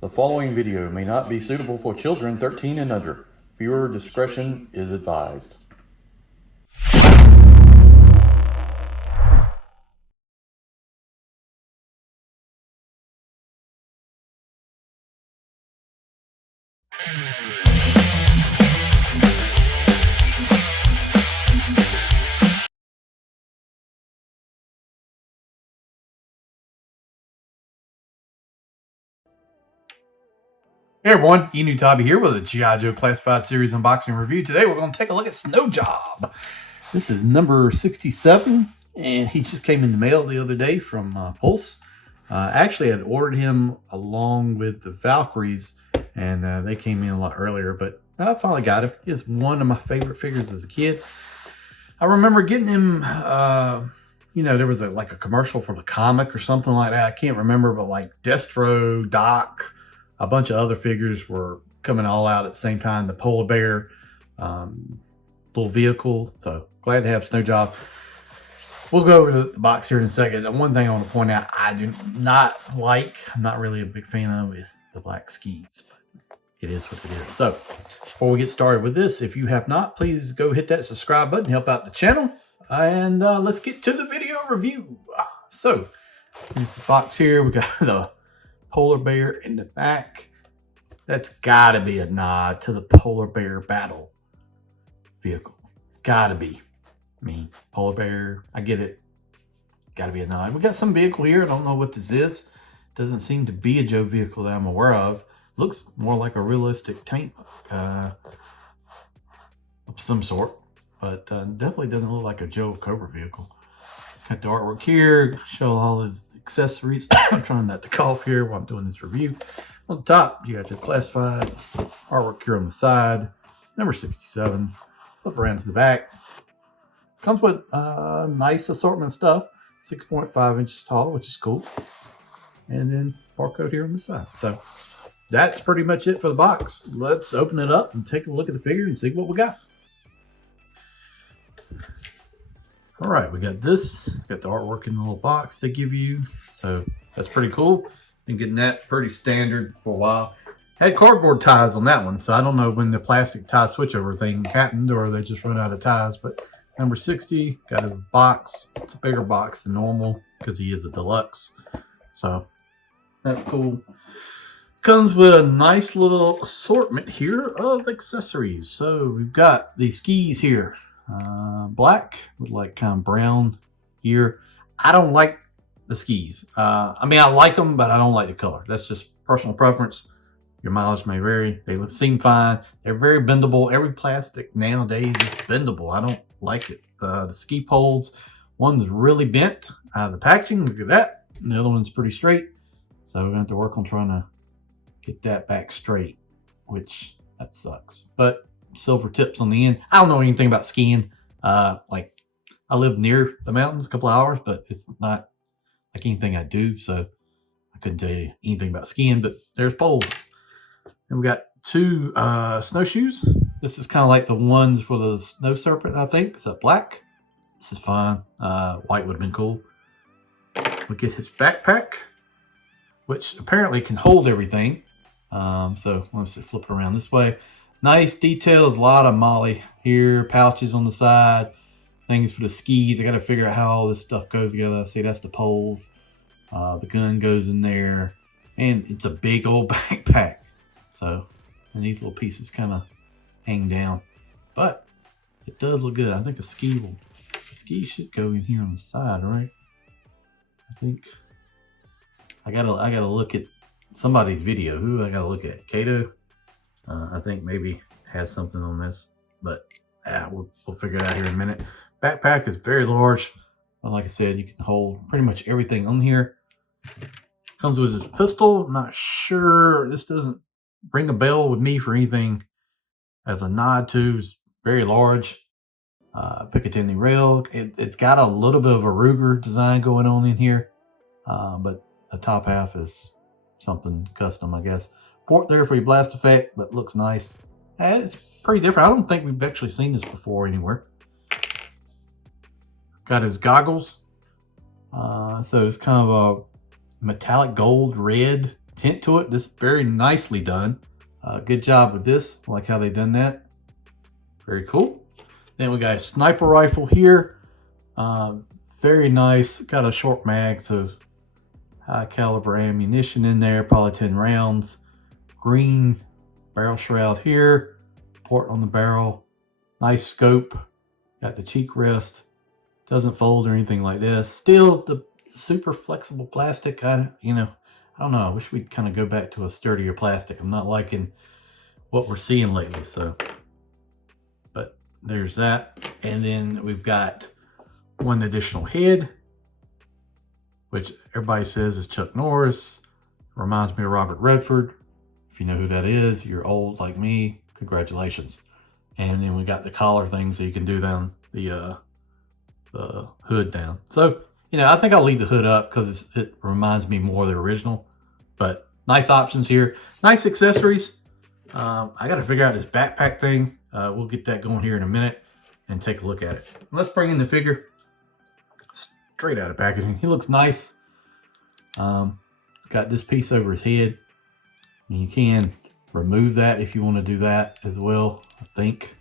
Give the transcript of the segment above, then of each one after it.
The following video may not be suitable for children 13 and under. Viewer discretion is advised. Hey everyone, Enewtabie here with a G.I. Joe Classified Series unboxing review. Today we're going to take a look at Snow Job. This is number 67, and he just came in the mail the other day from Pulse. Actually, I had ordered him along with the Valkyries, and they came in a lot earlier, but I finally got him. He's one of my favorite figures as a kid. I remember getting him, there was like a commercial from a comic or something like that. I can't remember, but like Destro, Doc, a bunch of other figures were coming all out at the same time. The polar bear, little vehicle. So glad to have Snow Job. We'll go over the box here in a second. And one thing I want to point out, I do not like, I'm not really a big fan of, is the black skis. But it is what it is. So before we get started with this, if you have not, please go hit that subscribe button, help out the channel. And let's get to the video review. So here's the box here. We got the polar bear in the back. That's gotta be a nod to the polar bear battle vehicle. Gotta be. I mean, polar bear, I get it. Gotta be a nod. We got some vehicle here. I don't know what this is. Doesn't seem to be a Joe vehicle that I'm aware of. Looks more like a realistic tank of some sort, but definitely doesn't look like a Joe Cobra vehicle. Got the artwork here. Show all his accessories. I'm trying not to cough here while I'm doing this review. On the top, you got your classified artwork here on the side. Number 67. Flip around to the back. Comes with nice assortment of stuff. 6.5 inches tall, which is cool. And then barcode here on the side. So that's pretty much it for the box. Let's open it up and take a look at the figure and see what we got. All right, we got this. It's got the artwork in the little box they give you. So that's pretty cool. Been getting that pretty standard for a while. Had cardboard ties on that one, so I don't know when the plastic tie switchover thing happened or they just run out of ties. But number 60, got his box. It's a bigger box than normal because he is a deluxe. So that's cool. Comes with a nice little assortment here of accessories. So we've got the skis here. Black with like kind of brown here. I don't like the skis. I mean, I like them, but I don't like the color. That's just personal preference. Your mileage may vary. They seem fine. They're very bendable. Every plastic nowadays is bendable. I don't like it. The ski poles, one's really bent out of the packaging. Look at that. And the other one's pretty straight. So we're going to have to work on trying to get that back straight, which that sucks. But silver tips on the end. I don't know anything about skiing. Like I live near the mountains a couple of hours, but it's not like anything I do, so I couldn't tell you anything about skiing. But there's poles, and we got two snowshoes. This is kind of like the ones for the snow serpent, I think. Is that black? This is fine. White would have been cool. We get his backpack, which apparently can hold everything. So let's flip it around this way. Nice details, a lot of molly here, pouches on the side, things for the skis. I got to figure out how all this stuff goes together. See, that's the poles. The gun goes in there, and it's a big old backpack. So, and these little pieces kind of hang down, but it does look good. I think the ski should go in here on the side, right? I think I gotta look at somebody's video. Who I gotta look at? Kato. I think maybe has something on this, but we'll figure it out here in a minute. Backpack is very large. Like I said, you can hold pretty much everything on here. Comes with his pistol. I'm not sure. This doesn't ring a bell with me for anything as a nod to. It's very large. Picatinny rail. It's got a little bit of a Ruger design going on in here, but the top half is something custom, I guess. Port there for your blast effect, but looks nice. It's pretty different. I don't think we've actually seen this before anywhere. Got his goggles. So it's kind of a metallic gold red tint to it. This is very nicely done. Good job with this. I like how they done that. Very cool. Then we got a sniper rifle here. Very nice. Got a short mag, so high caliber ammunition in there, probably 10 rounds. Green barrel shroud here. Port on the barrel. Nice scope. Got the cheek rest. Doesn't fold or anything like this. Still the super flexible plastic. I don't know. I wish we'd kind of go back to a sturdier plastic. I'm not liking what we're seeing lately. So, but there's that. And then we've got one additional head, which everybody says is Chuck Norris. Reminds me of Robert Redford. If you know who that is, you're old like me. Congratulations. And then we got the collar thing so you can do down the hood down. So, I think I'll leave the hood up because it reminds me more of the original. But nice options here. Nice accessories. I got to figure out this backpack thing. We'll get that going here in a minute and take a look at it. Let's bring in the figure. Straight out of packaging. He looks nice. Got this piece over his head. And you can remove that if you want to do that as well, I think.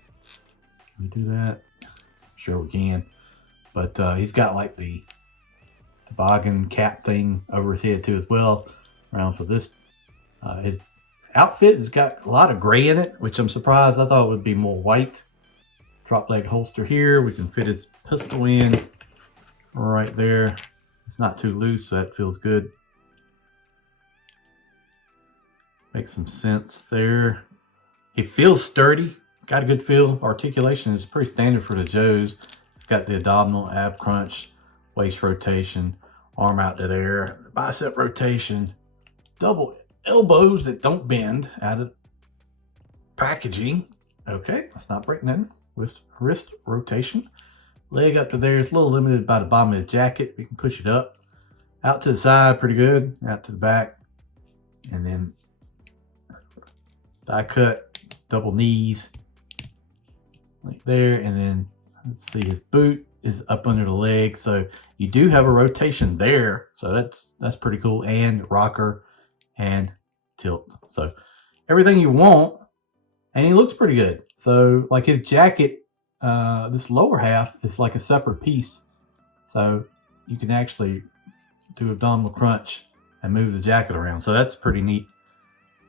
Can we do that? Sure we can. But he's got like the toboggan cap thing over his head too as well. Around for this. His outfit has got a lot of gray in it, which I'm surprised. I thought it would be more white. Drop leg holster here. We can fit his pistol in right there. It's not too loose, so that feels good. Makes some sense there. He feels sturdy. Got a good feel. Articulation is pretty standard for the Joes. It's got the abdominal, ab crunch, waist rotation, arm out to there, bicep rotation, double elbows that don't bend out of packaging. Okay, let's not break nothing. Wrist rotation. Leg up to there. It's a little limited by the bottom of his jacket. We can push it up. Out to the side, pretty good. Out to the back. And then die cut, double knees. Like there. And then, let's see, his boot is up under the leg. So you do have a rotation there. So that's pretty cool. And rocker and tilt. So everything you want. And he looks pretty good. So like his jacket, this lower half is like a separate piece. So you can actually do abdominal crunch and move the jacket around. So that's pretty neat.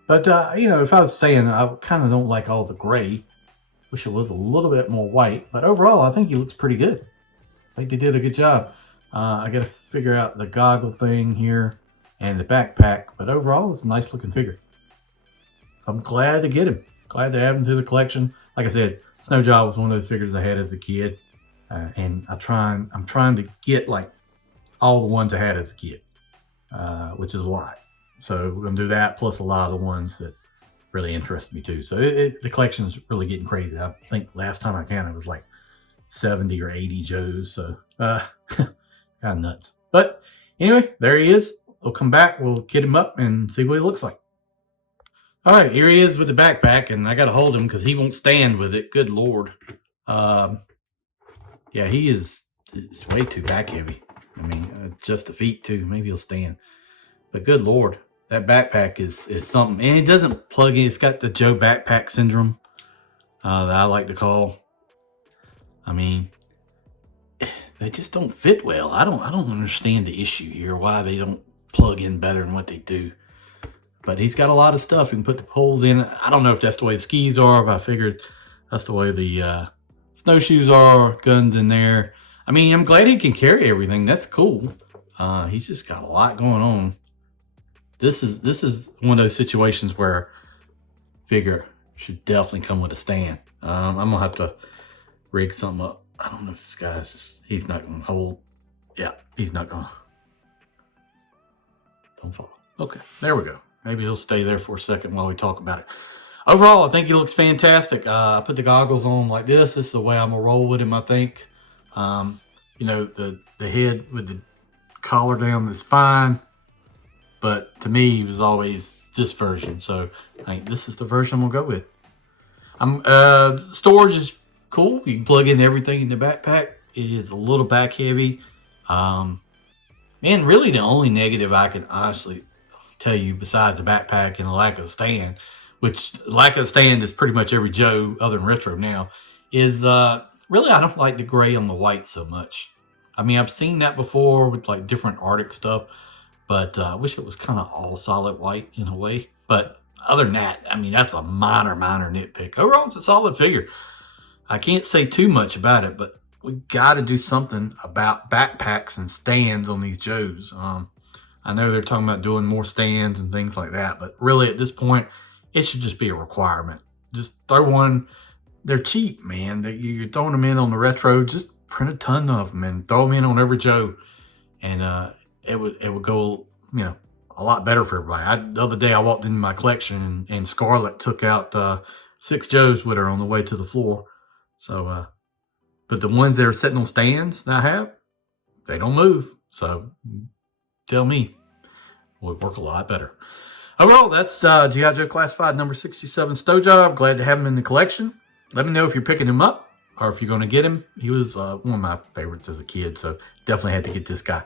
But, if I was saying, I kind of don't like all the gray. Wish it was a little bit more white. But overall, I think he looks pretty good. I think they did a good job. I got to figure out the goggle thing here and the backpack. But overall, it's a nice looking figure. So I'm glad to get him. Glad to add him to the collection. Like I said, Snow Job was one of those figures I had as a kid. And I'm trying to get like all the ones I had as a kid, which is a lot. So we're going to do that, plus a lot of the ones that really interest me too. So the collection is really getting crazy. I think last time I counted it was like 70 or 80 Joes. So kind of nuts. But anyway, there he is. We'll come back. We'll get him up and see what he looks like. All right, here he is with the backpack, and I got to hold him because he won't stand with it. Good Lord. Yeah, he is it's way too back heavy. I mean, just the feet too. Maybe he'll stand. But good Lord, that backpack is something. And it doesn't plug in. It's got the Joe backpack syndrome that I like to call. I mean, they just don't fit well. I don't understand the issue here, why they don't plug in better than what they do. But he's got a lot of stuff. You can put the poles in. I don't know if that's the way the skis are, but I figured that's the way the snowshoes are, guns in there. I mean, I'm glad he can carry everything. That's cool. He's just got a lot going on. This is one of those situations where figure should definitely come with a stand. I'm going to have to rig something up. I don't know if this guy's just, he's not going to hold. Yeah, he's not going to. Don't fall. Okay, there we go. Maybe he'll stay there for a second while we talk about it. Overall, I think he looks fantastic. I put the goggles on like this. This is the way I'm going to roll with him, I think. The head with the collar down is fine. But to me, he was always this version. So I think this is the version I'm going to go with. Storage is cool. You can plug in everything in the backpack. It is a little back heavy. And really the only negative I can honestly tell you besides the backpack and the lack of stand, which lack of stand is pretty much every Joe other than retro now, is really I don't like the gray on the white so much. I mean, I've seen that before with like different Arctic stuff, but I wish it was kind of all solid white in a way. But other than that, I mean, that's a minor nitpick. Overall, it's a solid figure. I can't say too much about it, but we got to do something about backpacks and stands on these Joes. I know they're talking about doing more stands and things like that, but really at this point, it should just be a requirement. Just throw one. They're cheap, man. You're throwing them in on the retro. Just print a ton of them and throw them in on every Joe, and it would go, you know, a lot better for everybody. The other day I walked into my collection and Scarlett took out 6 Joes with her on the way to the floor. So, but the ones that are sitting on stands that I have, they don't move. So tell me, would work a lot better. Overall, that's G.I. Joe Classified number 67 Stow Job. Glad to have him in the collection. Let me know if you're picking him up or if you're going to get him. He was one of my favorites as a kid, so definitely had to get this guy.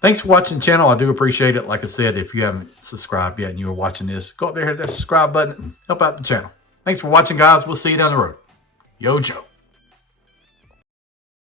Thanks for watching the channel. I do appreciate it. Like I said, if you haven't subscribed yet and you are watching this, go up there, hit that subscribe button, and help out the channel. Thanks for watching, guys. We'll see you down the road. Yo, Joe.